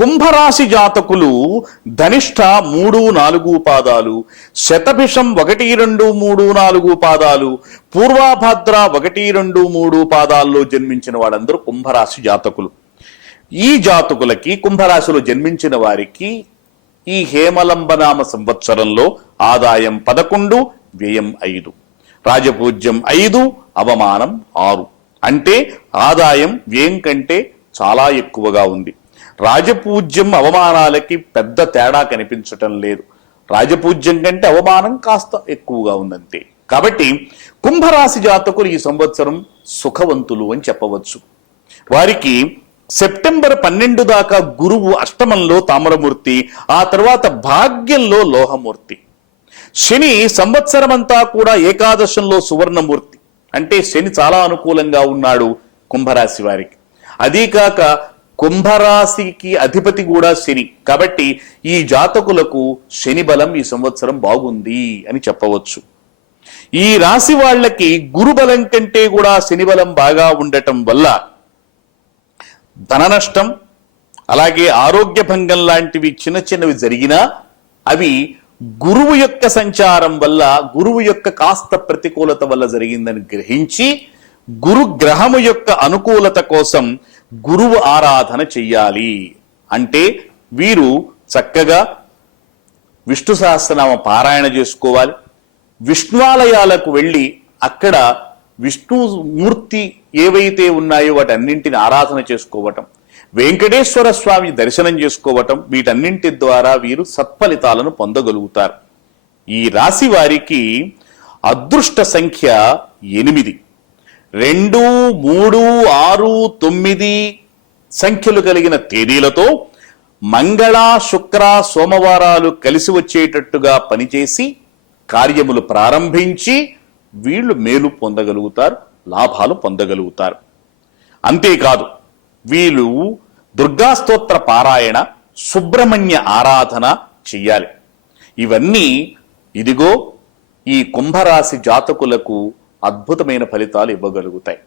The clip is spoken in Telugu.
కుంభరాశి జాతకులు ధనిష్ట 3-4 పాదాలు, శతభిషం 1-2-3-4 పాదాలు, పూర్వాభద్ర 1-2-3 పాదాల్లో జన్మించిన వాళ్ళందరూ కుంభరాశి జాతకులు. ఈ జాతకులకి, కుంభరాశిలో జన్మించిన వారికి ఈ హేమలంబనామ సంవత్సరంలో ఆదాయం 11, వ్యయం 5, రాజపూజ్యం 5, అవమానం 6. అంటే ఆదాయం వ్యయం కంటే చాలా ఎక్కువగా ఉంది. రాజపూజ్యం అవమానాలకి పెద్ద తేడా కనిపించటం లేదు. రాజపూజ్యం కంటే అవమానం కాస్త ఎక్కువగా ఉందంతే. కాబట్టి కుంభరాశి జాతకులు ఈ సంవత్సరం సుఖవంతులు అని చెప్పవచ్చు. వారికి సెప్టెంబర్ 12 దాకా గురువు అష్టమంలో తామరమూర్తి, ఆ తర్వాత భాగ్యంలో లోహమూర్తి. శని సంవత్సరం అంతా కూడా ఏకాదశంలో సువర్ణమూర్తి. అంటే శని చాలా అనుకూలంగా ఉన్నాడు కుంభరాశి వారికి. అదీ కాక కుంభరాశికి అధిపతి కూడా శని. కాబట్టి ఈ జాతకులకు శని బలం ఈ సంవత్సరం బాగుంది అని చెప్పవచ్చు. ఈ రాశి వాళ్ళకి గురు బలం కంటే కూడా శని బలం బాగా ఉండటం వల్ల ధన నష్టం, అలాగే ఆరోగ్య భంగం లాంటివి చిన్న చిన్నవి జరిగినా అవి గురువు యొక్క సంచారం వల్ల, గురువు యొక్క కాస్త ప్రతికూలత వల్ల జరిగిందని గ్రహించి గురు గ్రహము యొక్క అనుకూలత కోసం గురువు ఆరాధన చెయ్యాలి. అంటే వీరు చక్కగా విష్ణు సహస్రనామ పారాయణ చేసుకోవాలి. విష్ణువాలయాలకు వెళ్ళి అక్కడ విష్ణుమూర్తి ఏవైతే ఉన్నాయో వాటన్నింటిని ఆరాధన చేసుకోవటం, వెంకటేశ్వర స్వామి దర్శనం చేసుకోవటం, వీటన్నింటి ద్వారా వీరు సత్ఫలితాలను పొందగలుగుతారు. ఈ రాశి వారికి అదృష్ట సంఖ్య 8. 2, 3, 6, 9 సంఖ్యలు కలిగిన తేదీలతో మంగళ, శుక్ర, సోమవారాలు కలిసి వచ్చేటట్టుగా పనిచేసి కార్యములు ప్రారంభించి వీళ్ళు మేలు పొందగలుగుతారు, లాభాలు పొందగలుగుతారు. అంతేకాదు వీళ్ళు దుర్గాస్తోత్ర పారాయణ, సుబ్రహ్మణ్య ఆరాధన చెయ్యాలి. ఇవన్నీ ఇదిగో ఈ కుంభరాశి జాతకులకు అద్భుతమైన ఫలితాలు ఇవ్వగలుగుతాయి.